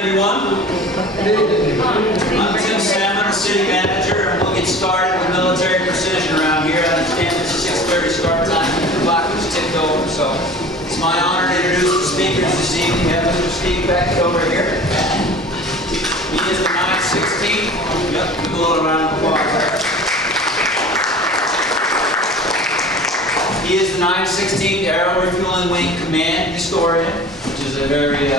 everyone. I'm Tim Salmon, the city manager, and we'll get started with military precision around here. I understand it's 6:30 start time, and the clock was ticked over, so it's my honor to introduce the speakers this evening. We have Mr. Steve Beckett over here. He is the 916th. Yep, give a little round of applause. He is the 916th Aero Refueling Wing Command Historian, which is a very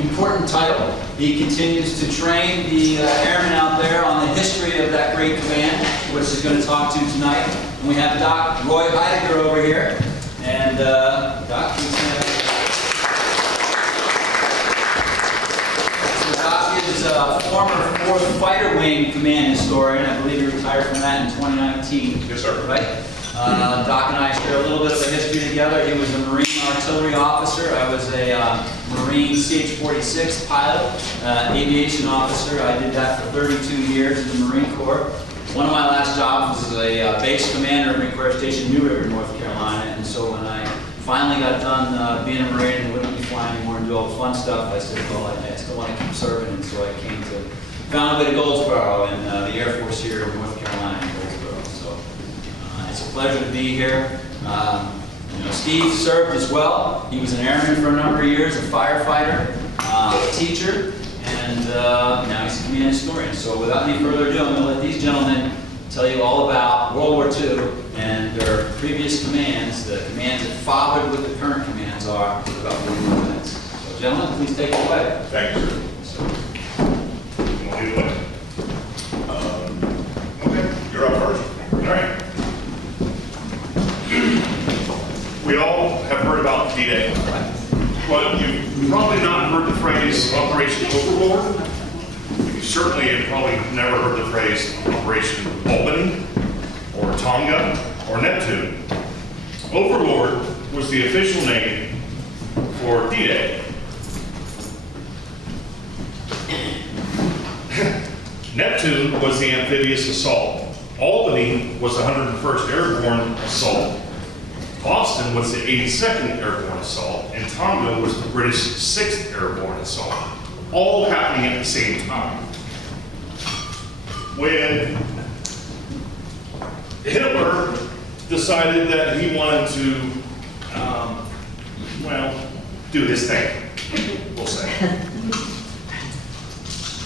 important title. He continues to train the airmen out there on the history of that great command, which he's going to talk to tonight. And we have Doc Roy Heidicker over here. And Doc, please stand up. So Doc is a former 4th Fighter Wing Command Historian. I believe he retired from that in 2019. Yes, sir. Right? Doc and I share a little bit of a history together. He was a Marine artillery officer. I was a Marine CH-46 pilot, aviation officer. I did that for 32 years in the Marine Corps. One of my last jobs was as a base commander at Marine Corps Station New River, North Carolina. And so when I finally got done being a Marine and wouldn't be flying anymore and do all the fun stuff, I said, well, I still want to keep serving. And so I came to found a way to Goldsboro in the Air Force here in North Carolina in Goldsboro. So it's a pleasure to be here. Steve served as well. He was an airman for a number of years, a firefighter, a teacher, and now he's a command historian. So without any further ado, I'm going to let these gentlemen tell you all about World War II and their previous commands, the commands that fathered what the current commands are for about 40 minutes. So gentlemen, please take it away. Thank you, sir. You want to lead the way? Okay, you're up first. All right. We all have heard about D-Day, but you've probably not heard the phrase Operation Overlord. You certainly have probably never heard the phrase Operation Albany, or Tonga, or Neptune. Overlord was the official name for D-Day. Neptune was the amphibious assault. Albany was the 101st Airborne Assault. Boston was the 82nd Airborne Assault, and Tonga was the British 6th Airborne Assault, all happening at the same time. When Hitler decided that he wanted to, do his thing, we'll say,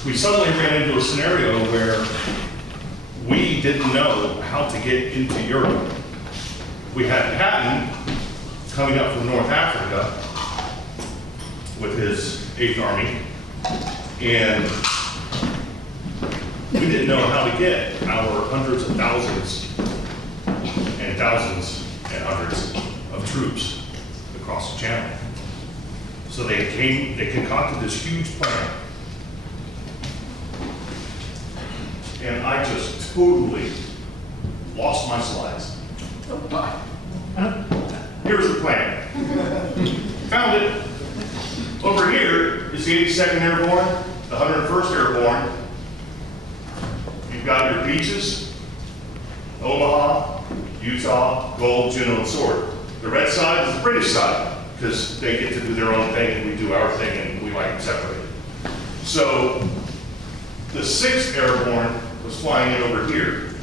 we suddenly ran into a scenario where we didn't know how to get into Europe. We had Patton coming up from North Africa with his 8th Army, and we didn't know how to get our hundreds of thousands and thousands and hundreds of troops across the channel. So they concocted this huge plan. And I just totally lost my slides. Here's the plan. Found it. Over here is the 82nd Airborne, the 101st Airborne. You've got your beaches, Omaha, Utah, Gold, Juneau, and Sword. The red side is the British side, because they get to do their own thing and we do our thing and we like separate. So the 6th Airborne was flying in over here.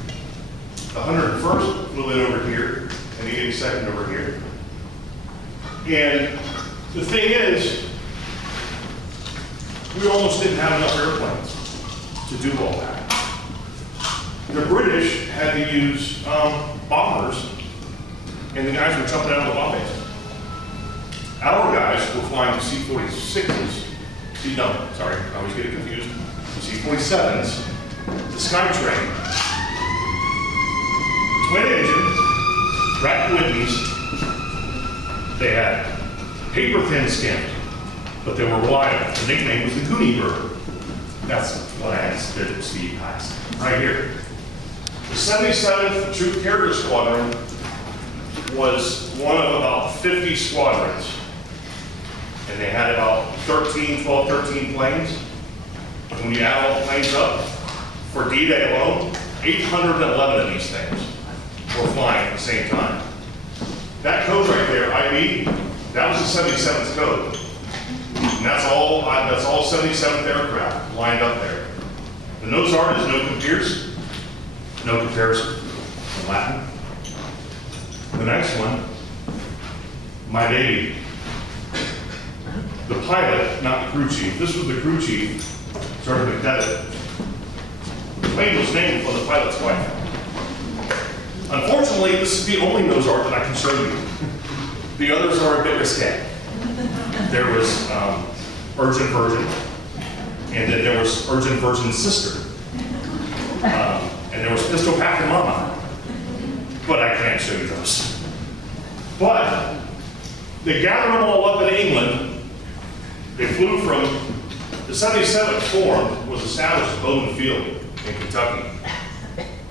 The 101st flew in over here, and the 82nd over here. And the thing is, we almost didn't have enough airplanes to do all that. The British had to use bombers, and the guys were jumping out of the bomb bases. Our guys were flying C-46s. I always get it confused. C-47s, the Skytrain. Twin engine, Pratt & Whitneys. They had paper thin skin, but they were reliable. The nickname was the Goonie Bird. That's what I had to Steve Heiss. Right here. The 77th Troop Carrier Squadron was one of about 50 squadrons. And they had about 12, 13 planes. When you add all the planes up, for D-Day alone, 811 of these things were flying at the same time. That code right there, IB, that was the 77th code. And that's all 77th aircraft lined up there. The nose art is no compares, no comparison in Latin. The next one, my baby. The pilot, not the crew chief. This was the crew chief, Sergeant McGrattan. The plane was named for the pilot's wife. Unfortunately, this is the only nose art that I can show you. The others are a bit risque. There was Urgent Virgin, and then there was Urgent Virgin's sister, and there was Pistol Packin' Mama. But I can't show you those. But they gathered them all up in England. They flew from the 77th form was established at Bowman Field in Kentucky.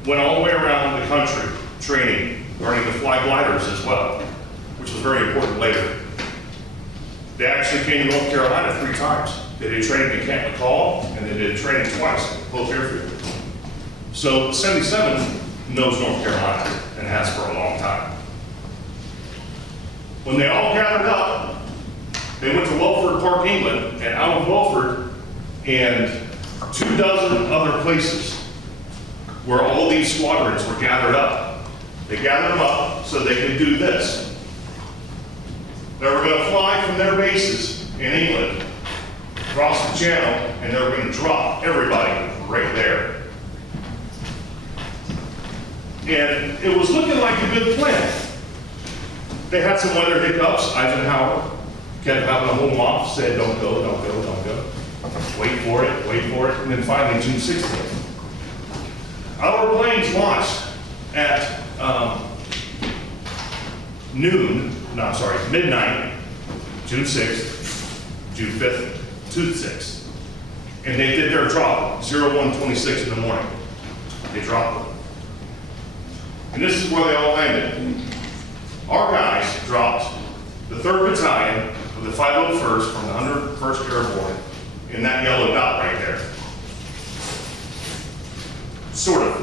Went all the way around the country, training, learning to fly gliders as well, which was very important later. They actually came to North Carolina 3 times. They did training in Camp McCall, and they did training twice at Post Airfield. So 77 knows North Carolina and has for a long time. When they all gathered up, they went to Welford Park, England, and out of Welford and 24 other places where all these squadrons were gathered up. They gathered them up so they could do this. They were going to fly from their bases in England across the channel, and they were going to drop everybody right there. And it was looking like a good plan. They had some weather hiccups. Eisenhower kept having to hold them off, said, don't go, don't go, don't go. Wait for it, and then finally, June 16th. Our planes launched at midnight, June 6th, June 5th, to the 6th. And they did their drop, 01:26 in the morning. They dropped them. And this is where they all landed. Our guys dropped the 3rd Battalion of the 501st from the 101st Airborne in that yellow dot right there. Sort of.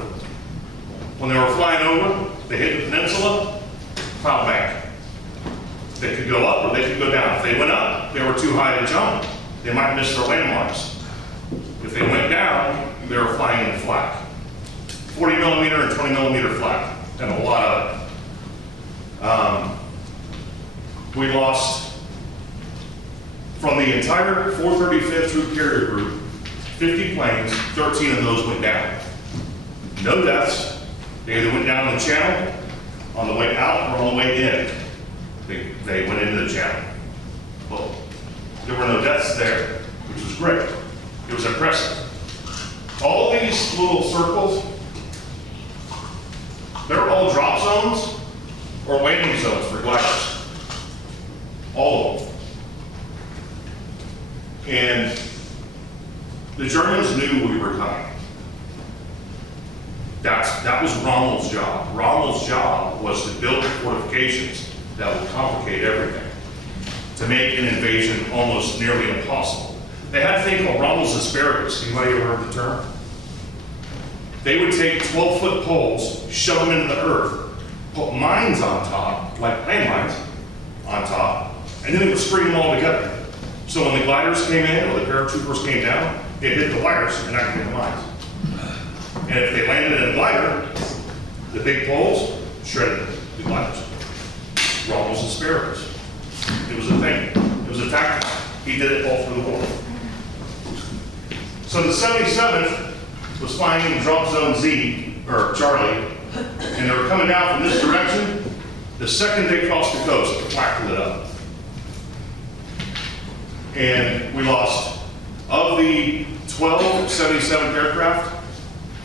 When they were flying over, they hit the peninsula, cloud bank. They could go up or they could go down. If they went up, they were too high to jump. They might miss their landmarks. If they went down, they were flying in flak. 40 millimeter and 20 millimeter flak, and a lot of it. We lost, from the entire 435th Troop Carrier Group, 50 planes, 13 of those went down. No deaths. They either went down the channel, on the way out, or on the way in. They went into the channel. Well, there were no deaths there, which was great. It was impressive. All these little circles, they're all drop zones or landing zones for gliders. All of them. And the Germans knew we were coming. That was Rommel's job. Rommel's job was to build fortifications that would complicate everything, to make an invasion almost nearly impossible. They had a thing called Rommel's asparagus. Anybody ever heard the term? They would take 12-foot poles, shove them into the earth, put mines on top, like landmines on top, and then they would string them all together. So when the gliders came in or the paratroopers came down, they'd hit the wires and not hit the mines. And if they landed in a glider, the big poles shredded the gliders. Rommel's asparagus. It was a thing. It was a tactic. He did it all through the war. So the 77th was flying in drop zone Z, or Charlie, and they were coming down from this direction. The second they crossed the coast, the flak lit up. And we lost, of the 12 77th aircraft,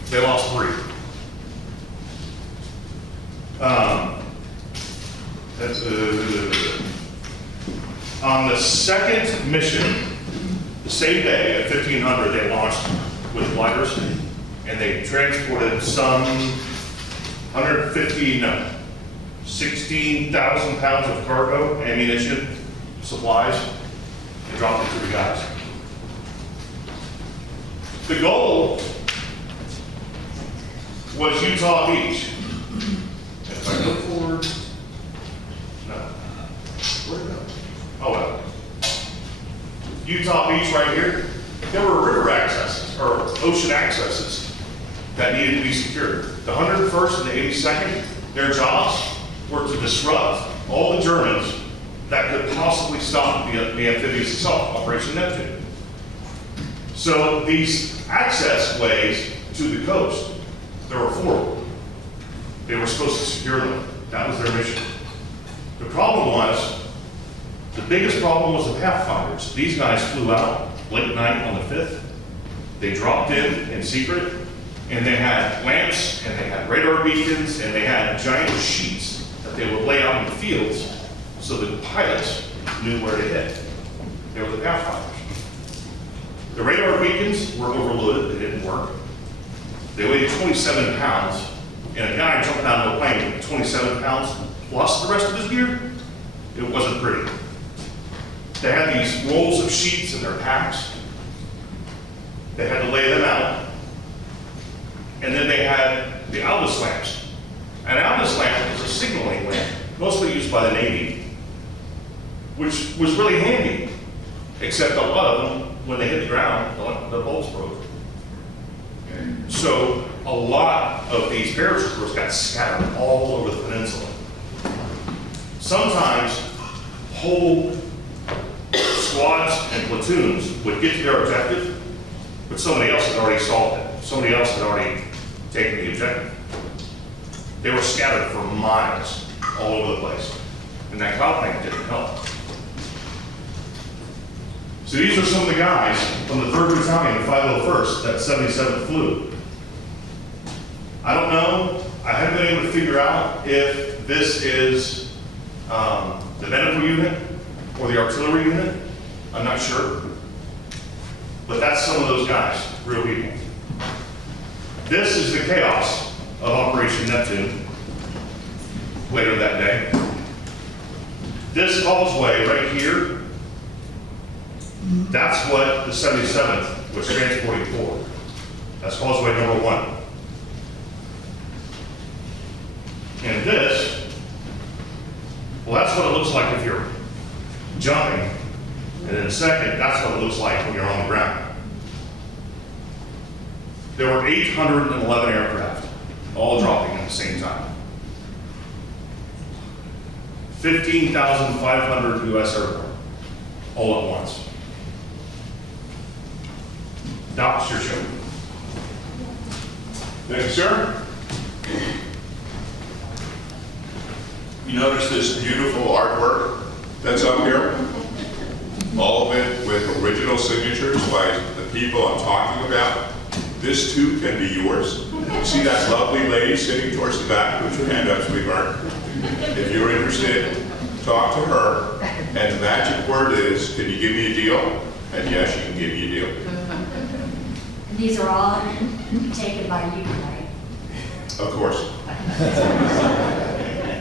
they lost 3. On the second mission, the same day at 1500, they launched with gliders, and they transported some 16,000 pounds of cargo, ammunition, supplies, and dropped it to the guys. The goal was Utah Beach. If I go forward, no. Where'd it go? Oh well. Utah Beach right here, there were river accesses, or ocean accesses that needed to be secured. The 101st and the 82nd, their jobs were to disrupt all the Germans that could possibly stop the amphibious assault, Operation Neptune. So these access ways to the coast, there were 4 of them. They were supposed to secure them. That was their mission. The problem was, the biggest problem was the Pathfinders. These guys flew out late night on the 5th. They dropped in secret, and they had lamps, and they had radar beacons, and they had giant sheets that they would lay out in the fields so that the pilots knew where to hit. They were the Pathfinders. The radar beacons were overloaded, they didn't work. They weighed 27 pounds, and a guy jumping out of a plane with 27 pounds plus the rest of his gear, it wasn't pretty. They had these rolls of sheets in their packs. They had to lay them out. And then they had the Aldous lamps. An Aldous lamp is a signaling lamp, mostly used by the Navy, which was really handy, except a lot of them, when they hit the ground, the bulbs broke. So a lot of these paratroopers got scattered all over the peninsula. Sometimes whole squads and platoons would get to their objective, but somebody else had already solved it. Somebody else had already taken the objective. They were scattered for miles all over the place, and that cloud bank didn't help. So these are some of the guys from the 3rd Battalion, 501st, that 77th flew. I don't know, I haven't been able to figure out if this is the medical unit or the artillery unit. I'm not sure. But that's some of those guys, real people. This is the chaos of Operation Neptune later that day. This causeway right here, that's what the 77th was transporting for. That's causeway number 1. And this, well, that's what it looks like if you're jumping. And in a second, that's what it looks like when you're on the ground. There were 811 aircraft, all dropping at the same time. 15,500 US airborne, all at once. That's your show. Thank you, sir. You notice this beautiful artwork that's up here? All of it with original signatures by the people I'm talking about. This too can be yours. See that lovely lady sitting towards the back? Put your hand up, sweetheart. If you're interested, talk to her. And the magic word is, can you give me a deal? And yes, she can give you a deal. These are all taken by you, right? Of course.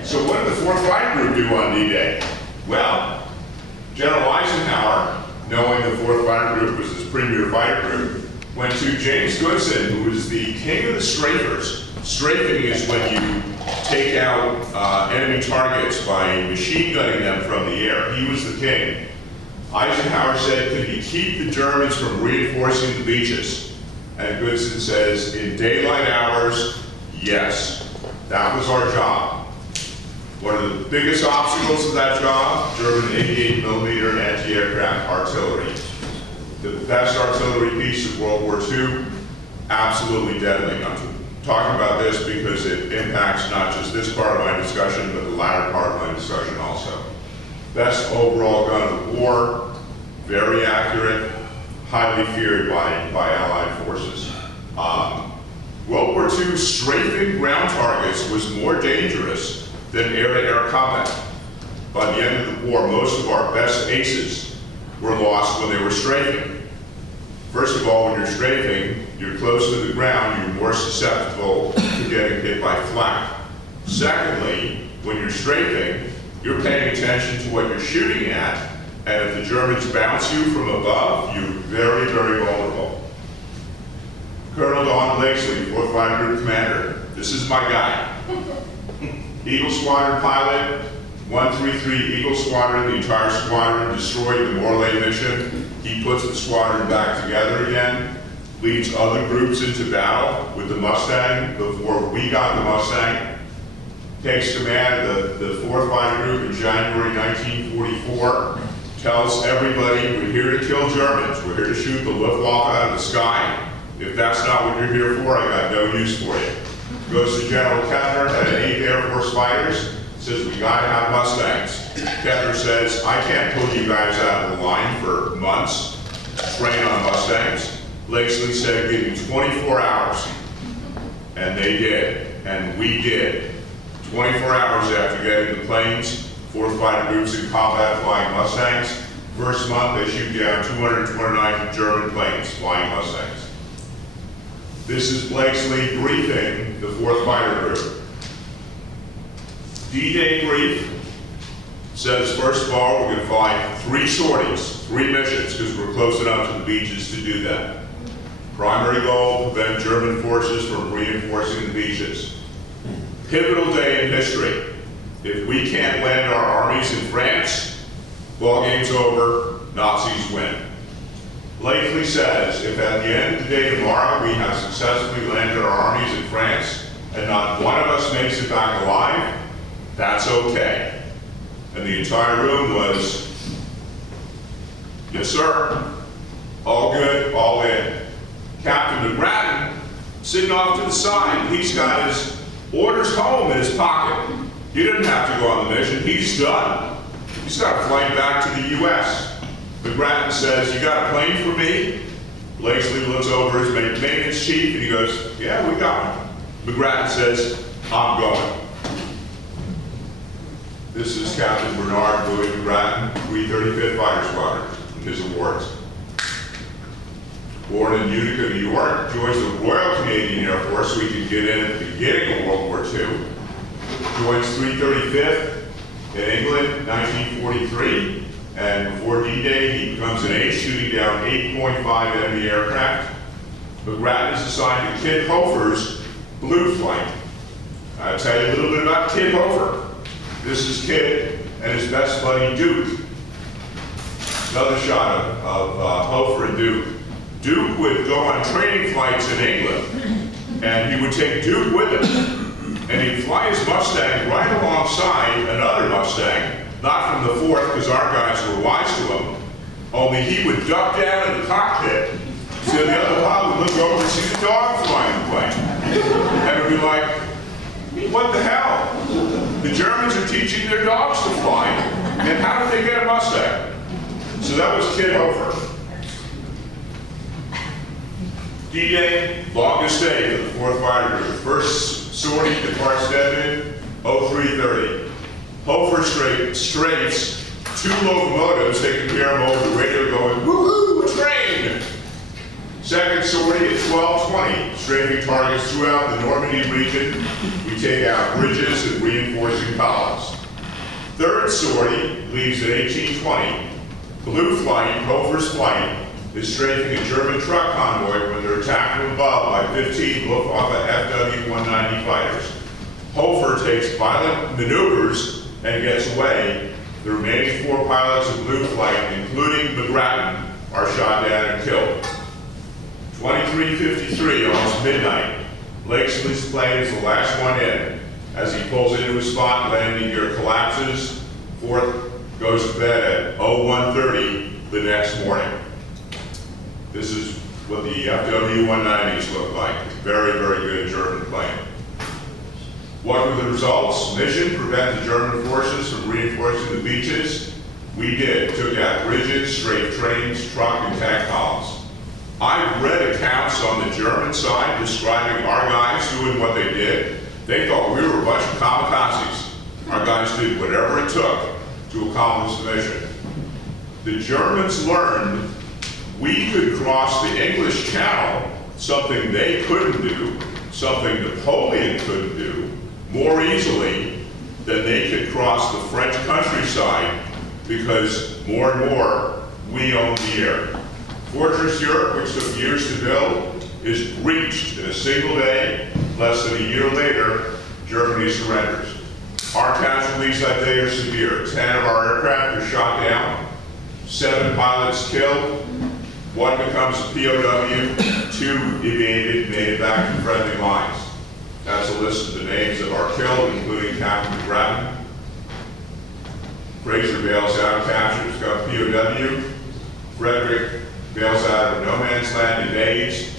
So what did the 4th Fighter Group do on D-Day? Well, General Eisenhower, knowing the 4th Fighter Group was his premier fighter group, went to James Goodson, who was the king of the strafers. Strafing is when you take out enemy targets by machine gunning them from the air. He was the king. Eisenhower said, could he keep the Germans from reinforcing the beaches? And Goodson says, in daylight hours, yes. That was our job. One of the biggest obstacles of that job, German 88mm anti-aircraft artillery. The best artillery piece of World War II, absolutely deadly. I'm talking about this because it impacts not just this part of my discussion, but the latter part of my discussion also. Best overall gun of the war, very accurate, highly feared by Allied forces. World War II strafing ground targets was more dangerous than air-to-air combat. By the end of the war, most of our best aces were lost when they were strafing. First of all, when you're strafing, you're close to the ground, you're more susceptible to getting hit by flak. Secondly, when you're strafing, you're paying attention to what you're shooting at, and if the Germans bounce you from above, you're very, very vulnerable. Colonel Don Blakeslee, 4th Fighter Group Commander. This is my guy. Eagle Squadron pilot, 133 Eagle Squadron, the entire squadron destroyed the Morlaix mission. He puts the squadron back together again, leads other groups into battle with the Mustang before we got the Mustang, takes command of the 4th Fighter Group in January 1944, tells everybody, we're here to kill Germans, we're here to shoot the Luftwaffe out of the sky. If that's not what you're here for, I got no use for you. Goes to General Kettner at 8th Air Force Fighters, says we gotta have Mustangs. Kettner says, I can't pull you guys out of the line for months, train on Mustangs. Blakeslee said, give me 24 hours. And they did, and we did. 24 hours after getting the planes, 4th Fighter Groups in combat flying Mustangs. First month, they shoot down 229 German planes flying Mustangs. This is Blakeslee briefing the 4th Fighter Group. D-Day brief says, first of all, we're going to fly 3 sorties, 3 missions, because we're close enough to the beaches to do that. Primary goal, prevent German forces from reinforcing the beaches. Pivotal day in history. If we can't land our armies in France, ball game's over, Nazis win. Blakeslee says, if at the end of the day tomorrow we have successfully landed our armies in France and not one of us makes it back alive, that's okay. And the entire room was, yes sir, all good, all in. Captain McGrattan, sitting off to the side, he's got his orders home in his pocket. He didn't have to go on the mission, he's done. He's got a flight back to the US. McGrattan says, you got a plane for me? Blakeslee looks over his maintenance chief and he goes, yeah, we got one. McGrattan says, I'm going. This is Captain Bernard Louis McGrattan, 335th Fighter Squadron, and his awards. Born in Utica, New York, joins the Royal Canadian Air Force so he could get in at the beginning of World War II. Joins 335th in England, 1943. And before D-Day, he becomes an ace, shooting down 8.5 enemy aircraft. McGrattan is assigned to Kid Hofer's Blue Flight. I'll tell you a little bit about Kid Hofer. This is Kid and his best buddy, Duke. Another shot of Hofer and Duke. Duke would go on training flights in England, and he would take Duke with him. And he'd fly his Mustang right alongside another Mustang, not from the 4th, because our guys were wise to him, only he would duck down in the cockpit, so the other pilot would look over and see the dog flying the plane. And it would be like, what the hell? The Germans are teaching their dogs to fly, and how did they get a Mustang? So that was Kid Hofer. D-Day, longest day for the 4th Fighter Group. First sortie departs Deadman, 0330. Hofer strafes 2 locomotives, they can hear them over the radio going, woohoo, a train! Second sortie at 12:20, strafing targets throughout the Normandy region. We take out bridges and reinforcing columns. Third sortie leaves at 18:20. Blue Flight, Hofer's flight, is strafing a German truck convoy when they're attacked from above by 15 Luftwaffe FW-190 fighters. Hofer takes violent maneuvers and gets away. The remaining 4 pilots of Blue Flight, including McGrattan, are shot down and killed. 23:53, almost midnight. Blakeslee's plane is the last one in. As he pulls into his spot, landing gear collapses. 4th goes to bed at 01:30 the next morning. This is what the FW-190s look like. Very, very good German plane. What were the results? Mission, prevent the German forces from reinforcing the beaches. We did. Took out bridges, strafed trains, truck and tank columns. I've read accounts on the German side describing our guys doing what they did. They thought we were a bunch of kamikazes. Our guys did whatever it took to accomplish the mission. The Germans learned we could cross the English Channel, something they couldn't do, something Napoleon couldn't do, more easily than they could cross the French countryside, because more and more we own the air. Fortress Europe, which took years to build, is reached in a single day. Less than a year later, Germany surrenders. Our casualties that day are severe. 10 of our aircraft are shot down, 7 pilots killed, One becomes a POW, 2 evaded, made it back to friendly lines. That's a list of the names of our killed, including Captain McGrattan. Fraser bails out, captures, got POW. Frederick bails out of no man's land, evades.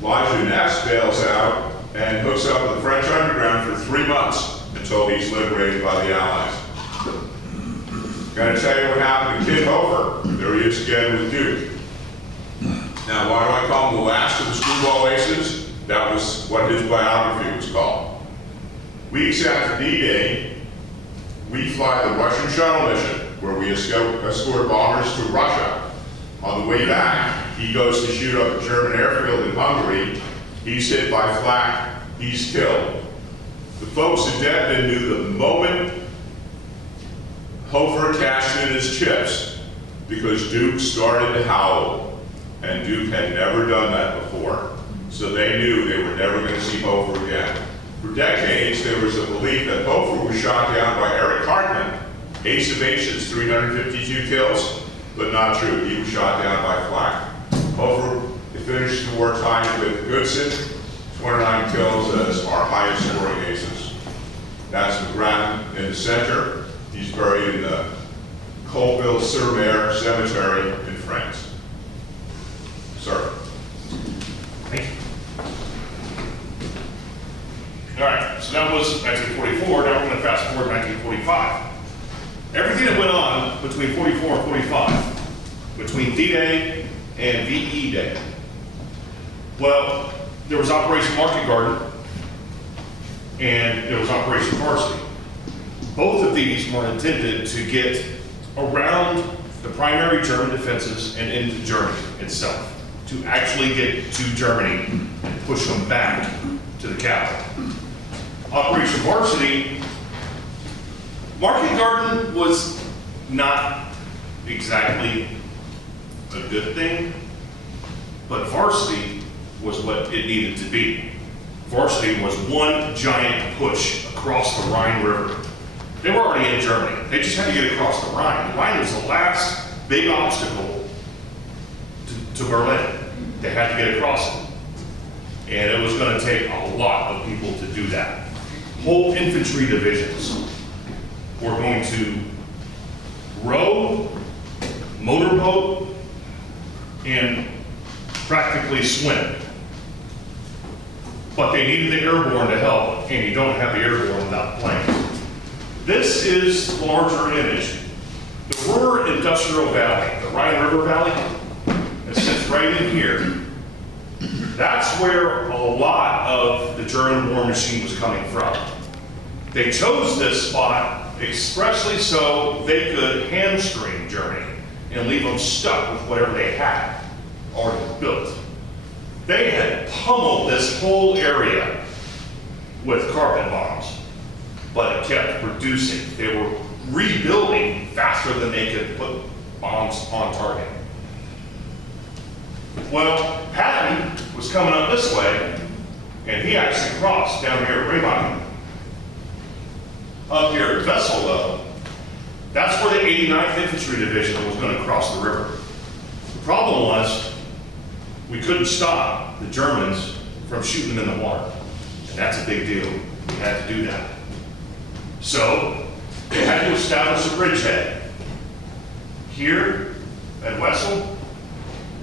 Elijah Ness bails out and hooks up with the French underground for 3 months until he's liberated by the Allies. Gonna tell you what happened to Kid Hofer. There he is again with Duke. Now, why do I call him the last of the Screwball aces? That was what his biography was called. Weeks after D-Day, we fly the Russian shuttle mission, where we escort bombers to Russia. On the way back, he goes to shoot up a German airfield in Hungary. He's hit by flak, he's killed. The folks in Denton knew the moment Hofer cashed in his chips, because Duke started to howl, and Duke had never done that before. So they knew they were never going to see Hofer again. For decades, there was a belief that Hofer was shot down by Eric Hartman, ace of aces, 352 kills, but not true. He was shot down by flak. Hofer finished the war tied with Goodson, 29 kills as our highest scoring aces. That's McGrattan in the center. He's buried in the Colville-sur-Mer Cemetery in France. Sir. Thank you. All right, so that was 1944. Now we're going to fast forward to 1945. Everything that went on between 44 and 45, between D-Day and VE Day. Well, there was Operation Market Garden and there was Operation Varsity. Both of these were intended to get around the primary German defenses and into Germany itself, to actually get to Germany and push them back to the capital. Operation Varsity, Market Garden was not exactly a good thing, but Varsity was what it needed to be. Varsity was one giant push across the Rhine River. They were already in Germany. They just had to get across the Rhine. The Rhine was the last big obstacle to Berlin. They had to get across it. And it was going to take a lot of people to do that. Whole infantry divisions were going to row, motorboat, and practically swim. But they needed the airborne to help, and you don't have the airborne without planes. This is the larger image. The Ruhr Industrial Valley, the Rhine River Valley, it sits right in here. That's where a lot of the German war machine was coming from. They chose this spot expressly so they could hamstring Germany and leave them stuck with whatever they had already built. They had pummeled this whole area with carpet bombs, but it kept producing. They were rebuilding faster than they could put bombs on target. Well, Patton was coming up this way, and he actually crossed down here at Rehman. Up here at Wessel, though, that's where the 89th Infantry Division was going to cross the river. The problem was, we couldn't stop the Germans from shooting them in the water. And that's a big deal. We had to do that. So, they had to establish a bridgehead. Here at Wessel,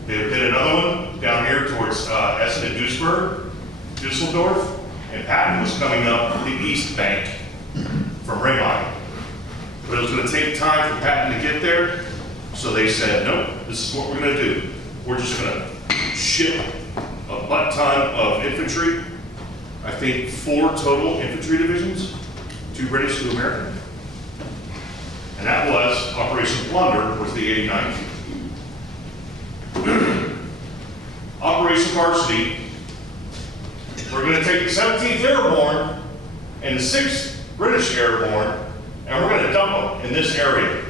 they did another one down here towards Essen and Duisburg, Düsseldorf, and Patton was coming up the east bank from Rehman. But it was going to take time for Patton to get there, so they said, nope, this is what we're going to do. We're just going to ship a butt ton of infantry, I think 4 total infantry divisions, 2 British, 2 American. And that was Operation Plunder, was the 89th. Operation Varsity, we're going to take the 17th Airborne and the 6th British Airborne, and we're going to dump them in this area,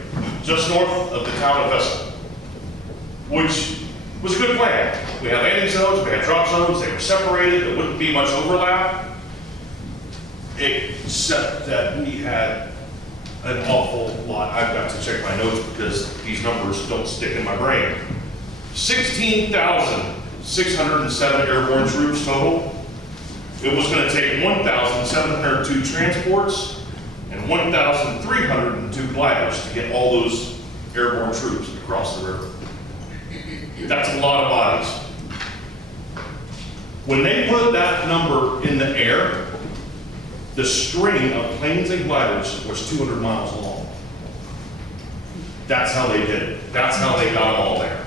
just north of the town of Wessel, which was a good plan. We had landing zones, we had drop zones, they were separated, there wouldn't be much overlap, except that we had an awful lot. I've got to check my notes because these numbers don't stick in my brain. 16,607 airborne troops total. It was going to take 1,702 transports and 1,302 gliders to get all those airborne troops across the river. That's a lot of bodies. When they put that number in the air, the string of planes and gliders was 200 miles long. That's how they did it. That's how they got them all there.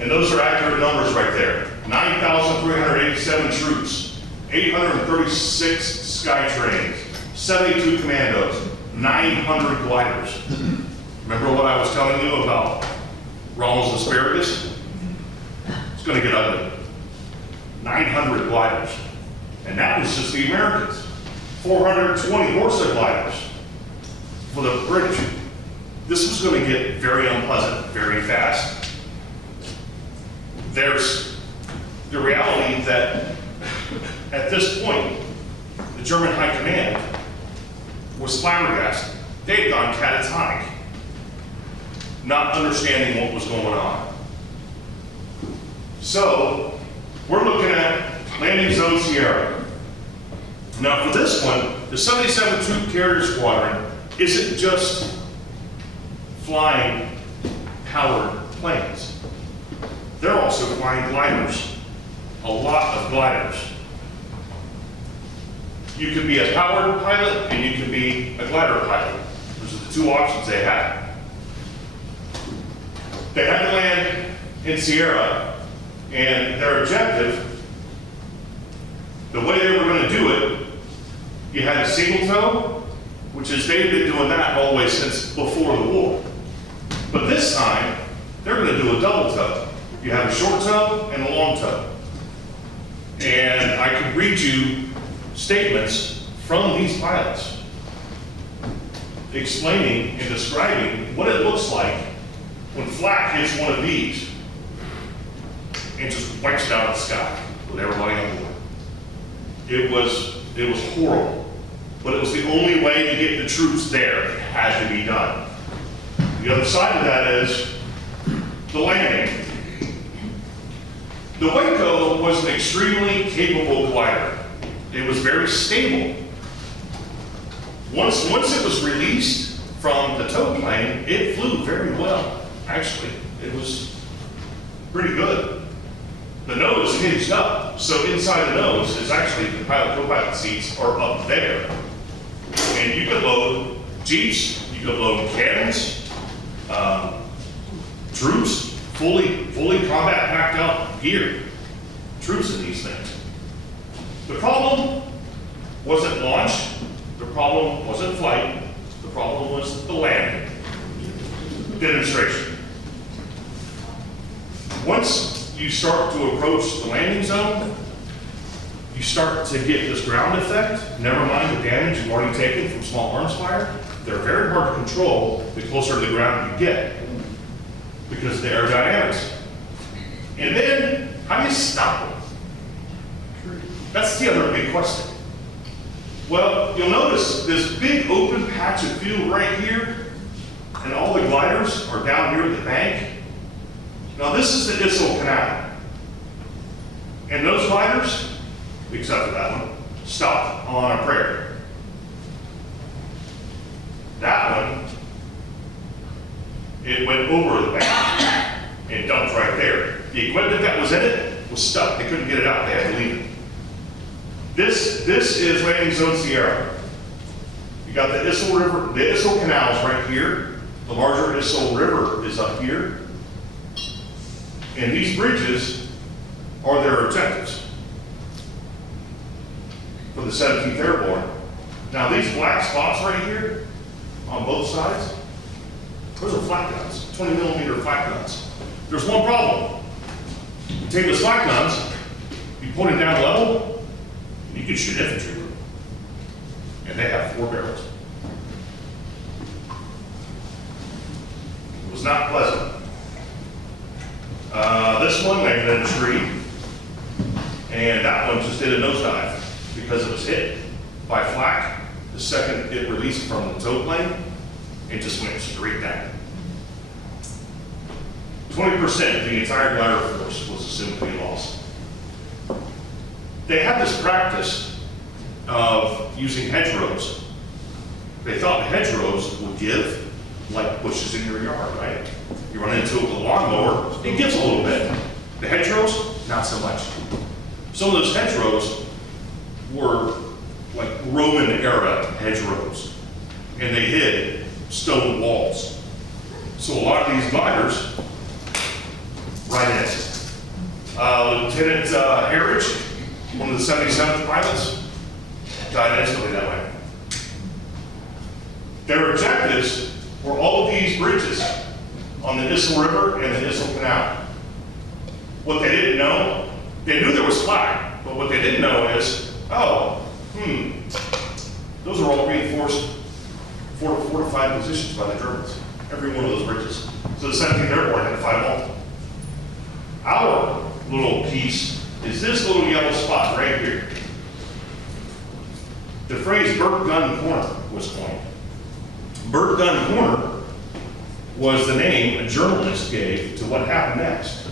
And those are accurate numbers right there. 9,387 troops, 836 sky trains, 72 commandos, 900 gliders. Remember what I was telling you about Rommel's asparagus? It's going to get ugly. 900 gliders. And that was just the Americans. 420 horse gliders for the British. This was going to get very unpleasant very fast. There's the reality that at this point, the German High Command was flabbergasted. They had gone catatonic, not understanding what was going on. So, we're looking at Landing Zone Sierra. Now for this one, the 77 Troop Carrier Squadron isn't just flying powered planes. They're also flying gliders, a lot of gliders. You could be a powered pilot and you could be a glider pilot. Those are the two options they had. They had to land in Sierra, and their objective, the way they were going to do it, you had a single tow, which is they've been doing that all the way since before the war. But this time, they're going to do a double tow. You have a short tow and a long tow. And I could read you statements from these pilots explaining and describing what it looks like when flak hits one of these and just wipes it out of the sky with everybody on board. It was horrible, but it was the only way to get the troops there. It had to be done. The other side of that is the landing. The Waco was an extremely capable glider. It was very stable. Once it was released from the tow plane, it flew very well. Actually, it was pretty good. The nose hinged up, so inside the nose is actually the pilot co-pilot seats are up there. And you could load jeeps, you could load cannons, troops, fully combat packed out gear, troops in these things. The problem wasn't launch, the problem wasn't flight, the problem was the landing. Demonstration. Once you start to approach the landing zone, you start to get this ground effect, never mind the damage you've already taken from small arms fire. They're very hard to control the closer to the ground you get because of the aerodynamics. And then, how do you stop them? That's the other big question. Well, you'll notice this big open patch of field right here, and all the gliders are down here at the bank. Now this is the Issel Canal. And those gliders, except for that one, stopped on a prairie. That one, it went over the bank and dumped right there. The equipment that was in it was stuck. They couldn't get it out. They had to leave it. This is Landing Zone Sierra. You got the Issel River, the Issel Canal is right here. The larger Issel River is up here. And these bridges are their objectives for the 17th Airborne. Now these black spots right here on both sides, those are flak guns, 20 millimeter flak guns. There's one problem. You take those flak guns, you point it down level, and you can shoot infantry with them. And they have 4 barrels. It was not pleasant. This one landed in a tree, and that one just did a nosedive because it was hit by flak. The second it released from the tow plane, it just went straight down. 20% of the entire glider force was assumed to be lost. They had this practice of using hedgerows. They thought hedgerows would give like bushes in your yard, right? You run into it with a lawnmower, it gives a little bit. The hedgerows, not so much. Some of those hedgerows were like Roman era hedgerows, and they hid stone walls. So a lot of these gliders, right in. Lieutenant Harridge, one of the 77th pilots, died instantly that way. Their objectives were all of these bridges on the Issel River and the Issel Canal. What they didn't know, they knew there was flag, but what they didn't know is, those are all reinforced fortified positions by the Germans, every one of those bridges. So the 17th Airborne had to fight them all. Our little piece is this little yellow spot right here. The phrase Burnt Gun Corner was coined. Burnt Gun Corner was the name a journalist gave to what happened next.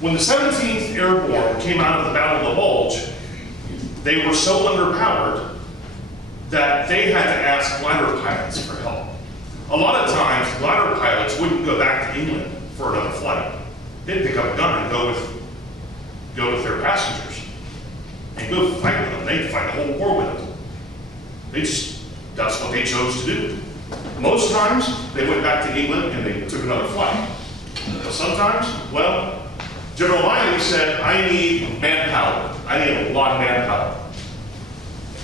When the 17th Airborne came out of the Battle of the Bulge, they were so underpowered that they had to ask glider pilots for help. A lot of times, glider pilots wouldn't go back to England for another flight. They'd pick up a gun and go with their passengers and go fight with them. They'd fight the whole war with them. That's what they chose to do. Most times, they went back to England and they took another flight. But sometimes, well, General Miley said, I need manpower. I need a lot of manpower.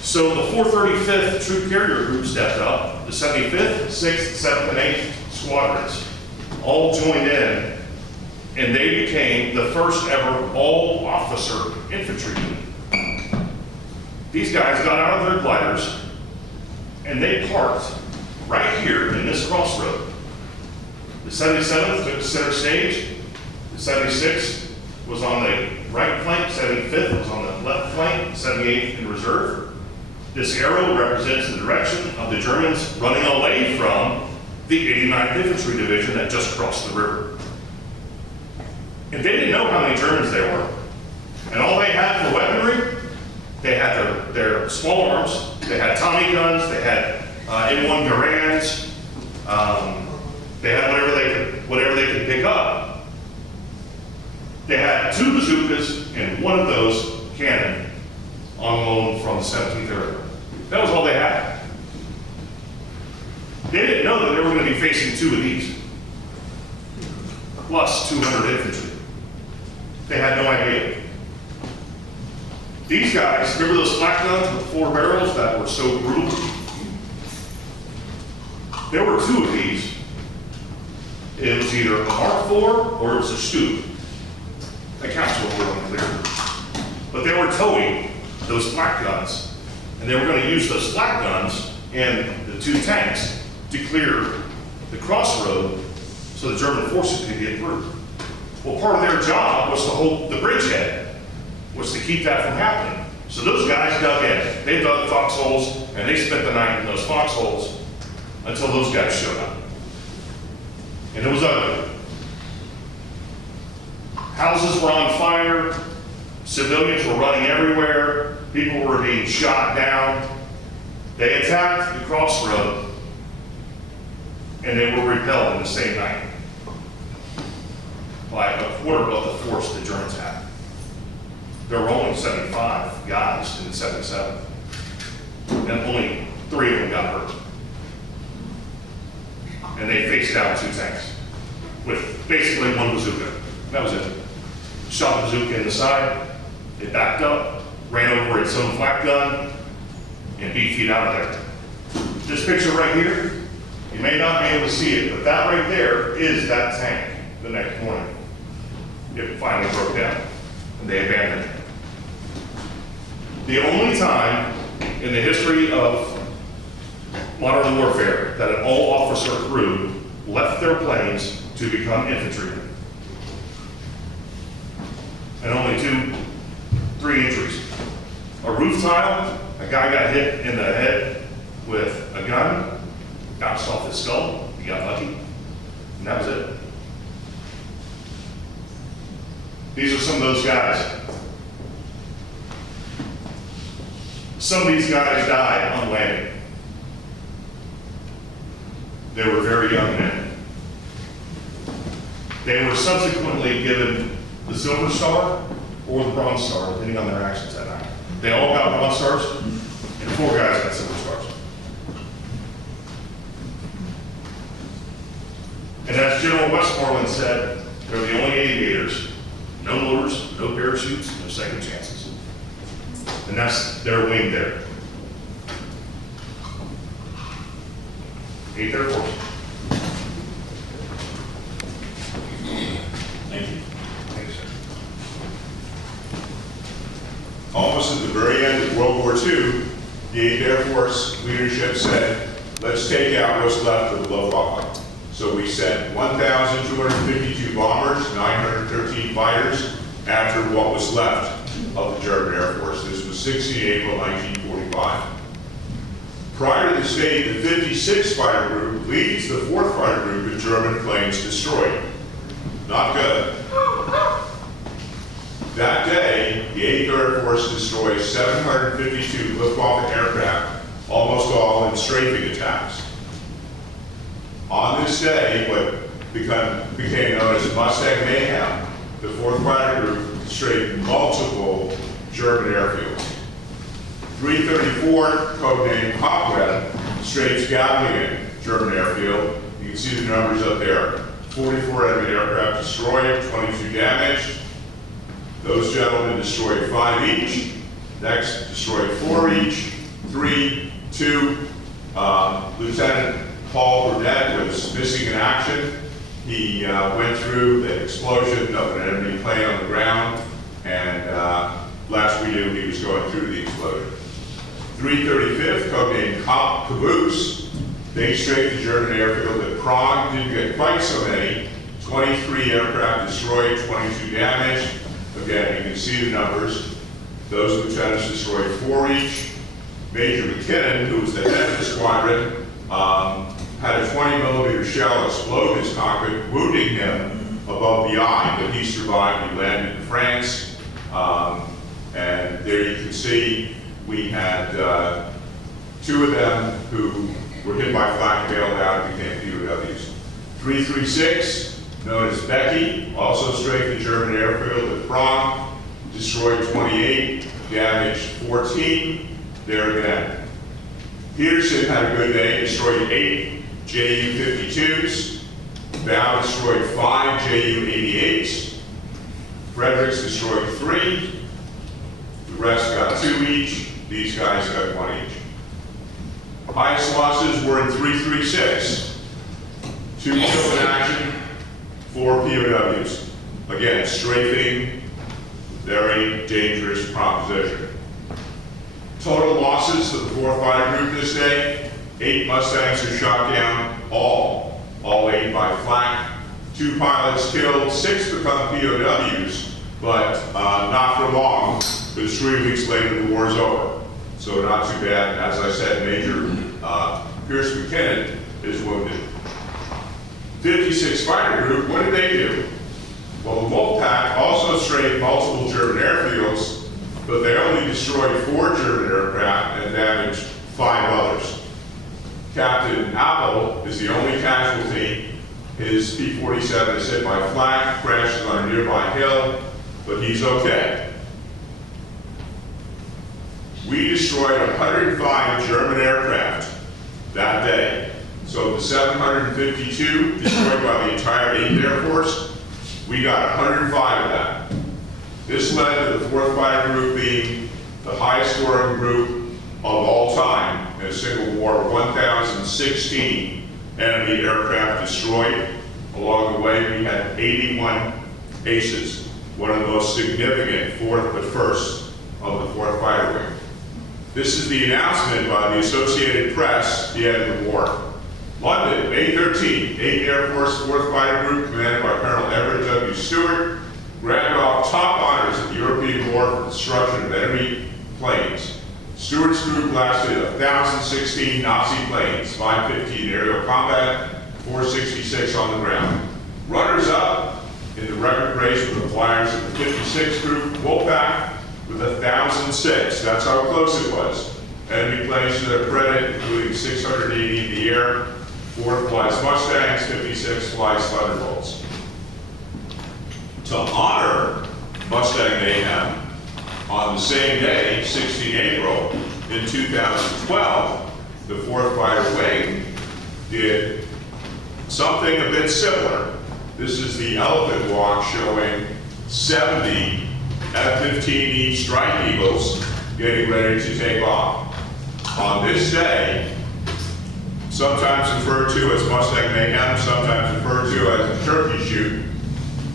So the 435th Troop Carrier Group stepped up. The 75th, 6th, 7th, and 8th squadrons all joined in, and they became the first ever all-officer infantry unit. These guys got out of their gliders, and they parked right here in this crossroad. The 77th took center stage. The 76th was on the right flank, 75th was on the left flank, 78th in reserve. This arrow represents the direction of the Germans running away from the 89th Infantry Division that just crossed the river. And they didn't know how many Germans there were. And all they had for weaponry, they had their small arms, they had Tommy guns, they had M1 Garands, they had whatever they could pick up. They had 2 bazookas and 1 of those cannon on loan from the 17th Airborne. That was all they had. They didn't know that they were going to be facing 2 of these, plus 200 infantry. They had no idea. These guys, remember those flak guns with 4 barrels that were so brutal? There were 2 of these. It was either a Mark IV or it was a Stu. Accounts were unclear. But they were towing those flak guns, and they were going to use those flak guns and the 2 tanks to clear the crossroad so the German forces could get through. Well, part of their job was to hold the bridgehead, was to keep that from happening. So those guys dug in. They dug foxholes, and they spent the night in those foxholes until those guys showed up. And it was ugly. Houses were on fire. Civilians were running everywhere. People were being shot down. They attacked the crossroad, and they were repelled in the same night by a quarter of the force the Germans had. There were only 75 guys in the 77th, and only 3 of them got hurt. And they faced down 2 tanks with basically 1 bazooka. That was it. Shot the bazooka in the side. It backed up, ran over its own flak gun, and beat feet out of there. This picture right here, you may not be able to see it, but that right there is that tank the next morning. It finally broke down, and they abandoned it. The only time in the history of modern warfare that an all-officer crew left their planes to become infantrymen. And only 3 injuries. A roof tile, a guy got hit in the head with a gun, bounced off his skull, he got lucky. And that was it. These are some of those guys. Some of these guys died on landing. They were very young men. They were subsequently given the Silver Star or the Bronze Star, depending on their actions that night. They all got Bronze Stars, and 4 guys got Silver Stars. And as General Westmoreland said, they're the only aviators. No motors, no parachutes, no second chances. And that's their wing there. 8th Air Force. Thank you. Thank you, sir. Almost at the very end of World War II, the 8th Air Force leadership said, let's take out what's left of the Luftwaffe. So we sent 1,252 bombers, 913 fighters, after what was left of the German Air Force. This was 16 April 1945. Prior to this date, the 56th Fighter Group leads the 4th Fighter Group in German planes destroyed. Not good. That day, the 8th Air Force destroyed 752 Luftwaffe aircraft, almost all in strafing attacks. On this day, what became known as Mustang Mayhem, the 4th Fighter Group destroyed multiple German airfields. 334, codenamed Heidicker, strafed Gablingen German airfield. You can see the numbers up there. 44 enemy aircraft destroyed, 22 damaged. Those gentlemen destroyed 5 each. Next, destroyed 4 each, 3, 2. Lieutenant Paul Burnett was missing in action. He went through the explosion of an enemy plane on the ground, and last we knew he was going through the explosion. 335th, codenamed Caboose, they strafed the German airfield at Prague, didn't get quite so many. 23 aircraft destroyed, 22 damaged. Again, you can see the numbers. Those lieutenants destroyed 4 each. Major McGrattan, who was the head of the squadron, had a 20mm shell explode his cockpit, wounding him above the eye, but he survived. He landed in France. And there you can see we had 2 of them who were hit by flak, bailed out, and became POWs. 336, known as Beckett, also strafed the German airfield at Prague, destroyed 28, damaged 14. There again. Peterson had a good day, destroyed 8 Ju-52s. Bow destroyed 5 Ju-88s. Fredericks destroyed 3. The rest got 2 each. These guys got 1 each. Highest losses were in 336. 2 killed in action, 4 POWs. Again, strafing, very dangerous proposition. Total losses of the 4th Fighter Group this day, 8 Mustangs are shot down, all 8 by flak. 2 pilots killed, 6 become POWs, but not for long, because 3 weeks later the war's over. So not too bad. As I said, Major Pierce McKinnon is wounded. 56th Fighter Group, what did they do? Well, the Wolfpack also strafed multiple German airfields, but they only destroyed 4 German aircraft and damaged 5 others. Captain Apple is the only casualty. His P-47 is hit by flak, crashes on a nearby hill, but he's okay. We destroyed 105 German aircraft that day. So the 752 destroyed by the entire 8th Air Force, we got 105 of that. This led to the 4th Fighter Group being the highest scoring group of all time in a single war, 1,016 enemy aircraft destroyed. Along the way, we had 81 aces, one of the most significant 4th but 1st of the 4th Fighter Wing. This is the announcement by the Associated Press, the end of the war. London, May 13, 8th Air Force 4th Fighter Group, commanded by Colonel Everett W. Stewart, granted off top honors at the European War for destruction of enemy planes. Stewart's group blasted 1,016 Nazi planes, 515 in aerial combat, 466 on the ground. Runners up in the record race were the Flyers of the 56 group, Wolfpack with 1,006. That's how close it was. Enemy planes to their credit, including 680 in the air. 4th flies Mustangs, 56 flies Thunderbolts. To honor Mustang Mayhem, on the same day, 16 April, in 2012, the 4th Fighter Wing did something a bit similar. This is the elephant walk showing 70 F-15E Strike Eagles getting ready to take off. On this day, sometimes referred to as Mustang Mayhem, sometimes referred to as the Turkey Shoot,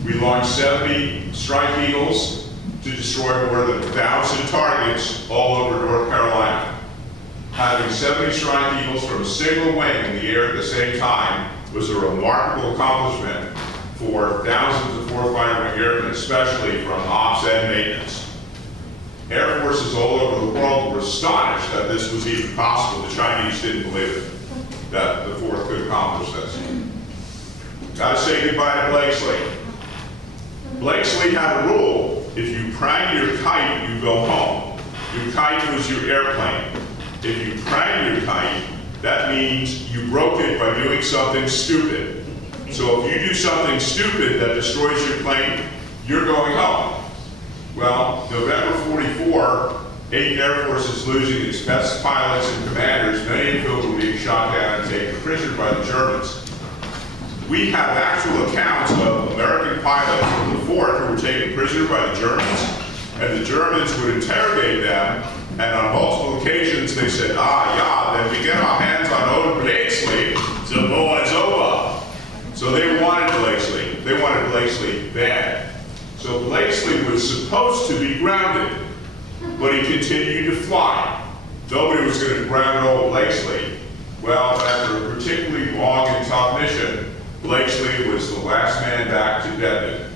we launched 70 Strike Eagles to destroy more than 1,000 targets all over North Carolina. Having 70 Strike Eagles from a single wing in the air at the same time was a remarkable accomplishment for thousands of 4th Fighter Wing airmen, especially from ops and maintenance. Air forces all over the world were astonished that this was even possible. The Chinese didn't believe it, that the 4th could accomplish this. Gotta say goodbye to Blakeslee. Blakeslee had a rule: if you prang your kite, you go home. Your kite was your airplane. If you prang your kite, that means you broke it by doing something stupid. So if you do something stupid that destroys your plane, you're going home. Well, November 44, 8th Air Force is losing its best pilots and commanders, many of whom were being shot down and taken prisoner by the Germans. We have actual accounts of American pilots from the 4th who were taken prisoner by the Germans, and the Germans would interrogate them, and on multiple occasions they said, then we get our hands on old Blakeslee, the war is over. So they wanted Blakeslee. They wanted Blakeslee bad. So Blakeslee was supposed to be grounded, but he continued to fly. Nobody was going to ground old Blakeslee. Well, after a particularly long and tough mission, Blakeslee was the last man back to Beckett.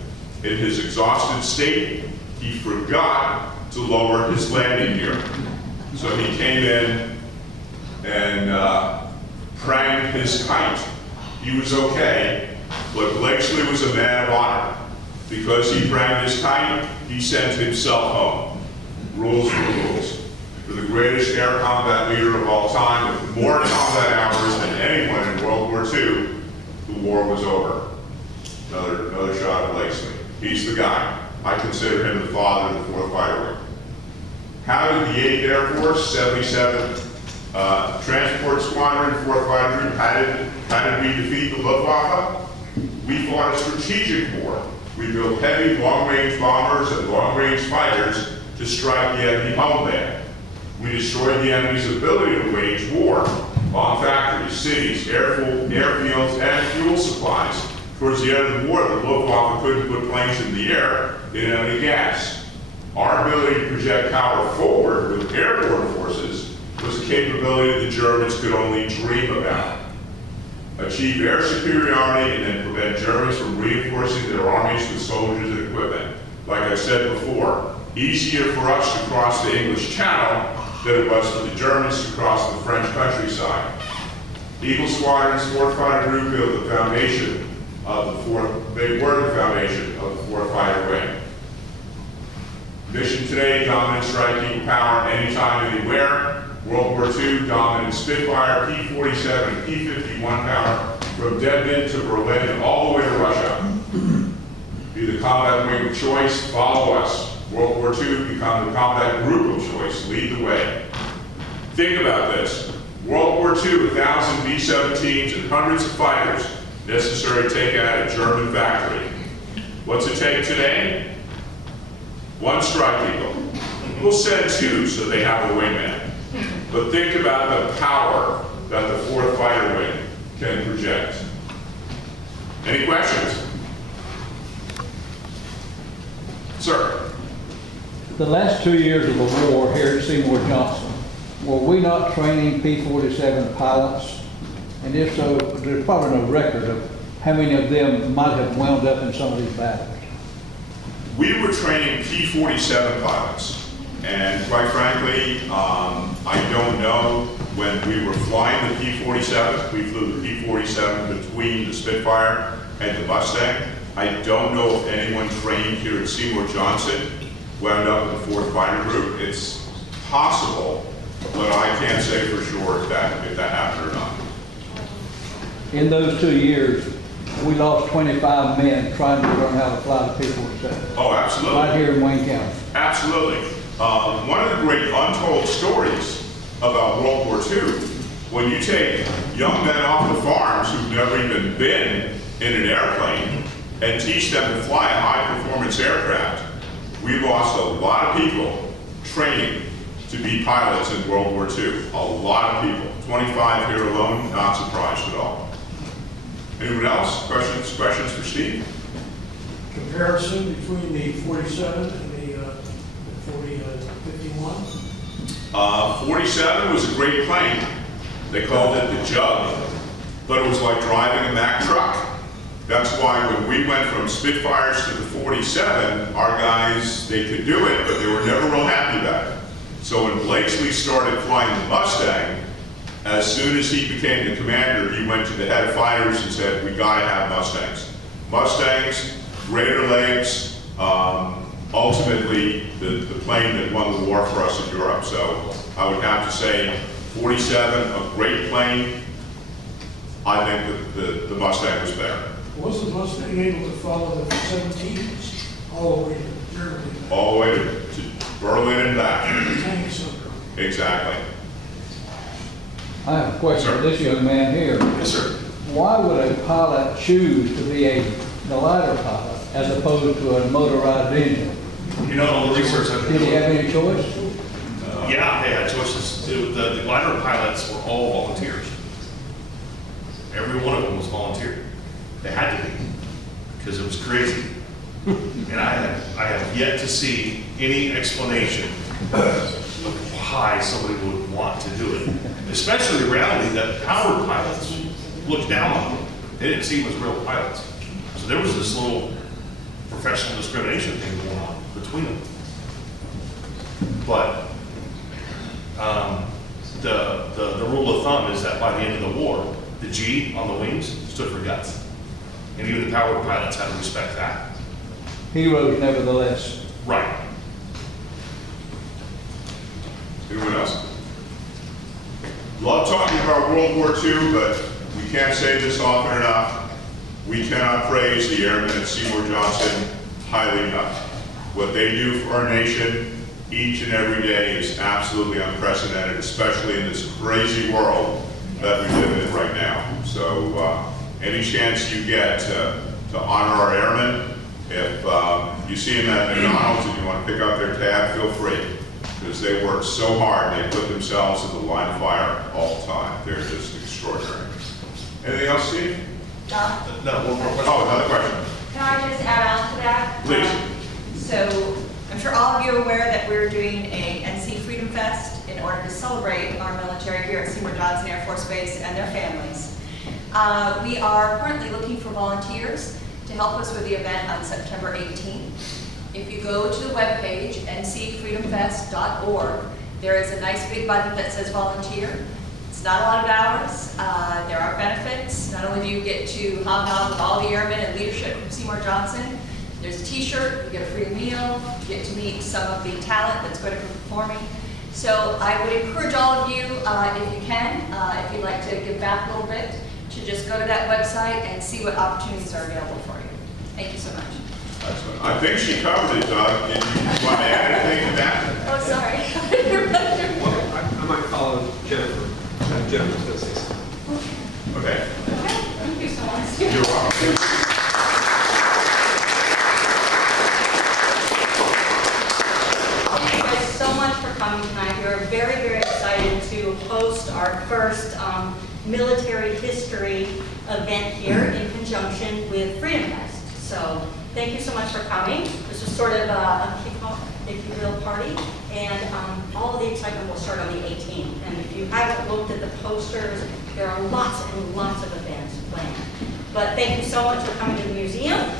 In his exhausted state, he forgot to lower his landing gear. So he came in and pranged his kite. He was okay, but Blakeslee was a man of honor. Because he pranged his kite, he sent himself home. Rules are rules. For the greatest air combat leader of all time, with more combat hours than anyone in World War II, the war was over. Another shot at Blakeslee. He's the guy. I consider him the father of the 4th Fighter Wing. How did the 8th Air Force, 77th Transport Squadron, 4th Fighter Group, how did we defeat the Luftwaffe? We fought a strategic war. We built heavy, long-range bombers and long-range fighters to strike the enemy homeland. We destroyed the enemy's ability to wage war on factories, cities, airfields, and fuel supplies. Towards the end of the war, the Luftwaffe couldn't put planes in the air, they didn't have any gas. Our ability to project power forward with airborne forces was a capability the Germans could only dream about. Achieve air superiority and then prevent Germans from reinforcing their armies with soldiers and equipment. Like I said before, easier for us to cross the English Channel than it was for the Germans to cross the French countryside. Eagle Squadron's 4th Fighter Group built the foundation of the 4th, they were the foundation of the 4th Fighter Wing. Mission today, dominant striking power anytime, anywhere. World War II, dominant Spitfire, P-47, and P-51 power from Debden to Berlin, all the way to Russia. Be the combat wing of choice, follow us. World War II, become the combat group of choice, lead the way. Think about this. World War II, 1,000 B-17s and hundreds of fighters necessary to take out a German factory. What's it take today? 1 Strike Eagle. We'll send 2 so they have a wingman. But think about the power that the 4th Fighter Wing can project. Any questions? Sir? The last 2 years of the war here at Seymour Johnson, were we not training P-47 pilots? And if so, there's probably no record of how many of them might have wound up in some of these battles. We were training P-47 pilots. And quite frankly, I don't know when we were flying the P-47, we flew the P-47 between the Spitfire and the Mustang. I don't know if anyone trained here at Seymour Johnson wound up in the 4th Fighter Group. It's possible, but I can't say for sure if that happened or not. In those 2 years, we lost 25 men trying to learn how to fly the P-47. Oh, absolutely. Right here in Wayne County. Absolutely. One of the great untold stories about World War II, when you take young men off the farms who've never even been in an airplane and teach them to fly a high-performance aircraft, we lost a lot of people training to be pilots in World War II. A lot of people. 25 here alone, not surprised at all. Anyone else? Questions for Steve? Comparison between the 47 and the 51? 47 was a great plane. They called it the Jug, but it was like driving a Mack truck. That's why when we went from Spitfires to the 47, our guys, they could do it, but they were never real happy about it. So when Blakeslee started flying the Mustang, as soon as he became the commander, he went to the head of fighters and said, we gotta have Mustangs. Mustangs, greater legs, ultimately the plane that won the war for us in Europe. So I would have to say 47, a great plane. I think that the Mustang was better. Wasn't Mustang able to follow the 17s all the way to Germany? All the way to Berlin and back. Tanks under. Exactly. I have a question Sir. for this young man here. Yes, sir. Why would a pilot choose to be the lighter pilot as opposed to a motorized engine? You know, all the research I've Did been he have doing. any choice? Yeah, they had choices. The glider pilots were all volunteers. Every one of them was volunteer. They had to be, because it was crazy. And I have yet to see any explanation of why somebody would want to do it. Especially the reality that powered pilots looked down on them. They didn't see them as real pilots. So there was this little professional discrimination thing going on between them. But the rule of thumb is that by the end of the war, the G on the wings stood for guts. And even the powered pilots had to respect that. Heroes nevertheless. Right. Anyone else? Love talking about World War II, but we can't say this often enough. We cannot praise the airmen at Seymour Johnson highly enough. What they do for our nation each and every day is absolutely unprecedented, especially in this crazy world that we live in right now. So any chance you get to honor our airmen, if you see them at McDonald's and you want to pick up their tab, feel free. Because they work so hard, they put themselves in the line of fire all the time. They're just extraordinary. Anything else, Steve? John, No, one more question. Oh, another question. can I just add on to that? Please. So I'm sure all of you are aware that we're doing a NC Freedom Fest in order to celebrate our military here at Seymour Johnson Air Force Base and their families. We are currently looking for volunteers to help us with the event on September 18th. If you go to the webpage, ncfreedomfest.org, there is a nice big button that says volunteer. It's not a lot of hours. There are benefits. Not only do you get to hobnob with all the airmen and leadership from Seymour Johnson, there's a t-shirt, you get a free meal, you get to meet some of the talent that's going to be performing. So I would encourage all of you, if you can, if you'd like to give back a little bit, to just go to that website and see what opportunities are available for you. Thank you so much. Excellent. I think she covered it, Doug. Did you want to add anything to that? Oh, sorry. I might follow Jennifer. Jennifer's going to say something. Okay. Thank you so much. You're welcome. Thank you guys so much for coming tonight. We are very, very excited to host our first military history event here in conjunction with FreedomFest. So thank you so much for coming. This is sort of a kickoff, if you will, party. And all of the excitement will start on the 18th. And if you haven't looked at the posters, there are lots and lots of events planned. But thank you so much for coming to the museum.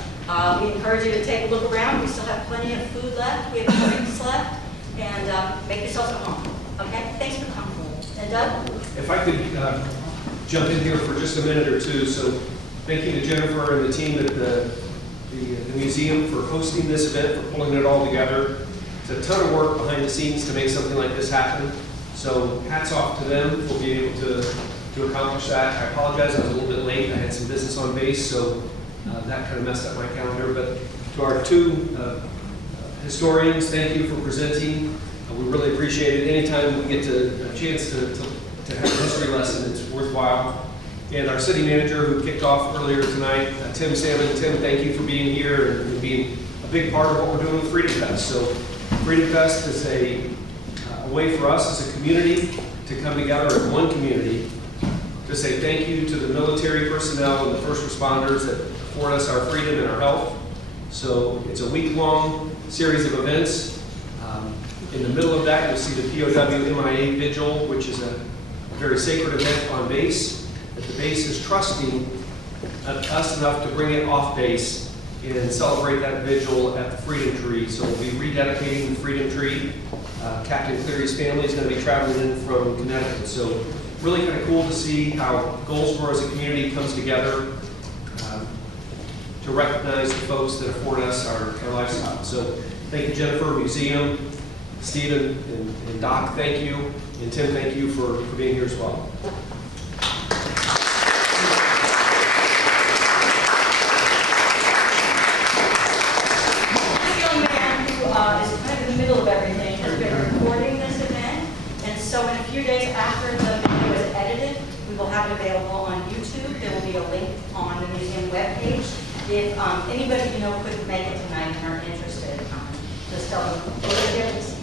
We encourage you to take a look around. We still have plenty of food left. We have drinks left. And make yourselves at home. Okay? Thanks for coming. And Doug? If I could jump in here for just a minute or two. So thank you to Jennifer and the team at the museum for hosting this event, for pulling it all together. It's a ton of work behind the scenes to make something like this happen. So hats off to them for being able to accomplish that. I apologize, I was a little bit late. I had some business on base, so that kind of messed up my calendar. But to our two historians, thank you for presenting. We really appreciate it. Anytime we get a chance to have a history lesson, it's worthwhile. And our city manager who kicked off earlier tonight, Tim Salmon. Tim, thank you for being here and being a big part of what we're doing with FreedomFest. So FreedomFest is a way for us as a community to come together as one community to say thank you to the military personnel and the first responders that afford us our freedom and our health. So it's a week-long series of events. In the middle of that, you'll see the POW MIA Vigil, which is a very sacred event on base. That the base is trusting us enough to bring it off base and celebrate that vigil at the Freedom Tree. So we'll be rededicating the Freedom Tree. Captain Cleary's family is going to be traveling in from Connecticut. So really kind of cool to see how Goldsboro as a community comes together to recognize the folks that afford us our lifestyle. So thank you, Jennifer, Museum, Stephen, and Doc, thank you. And Tim, thank you for being here as well. This young man who is kind of in the middle of everything has been recording this event, and so in a few days after the video is edited, we will have it available on YouTube. There will be a link on the museum webpage. If anybody you know couldn't make it tonight and are interested, just tell them, go to the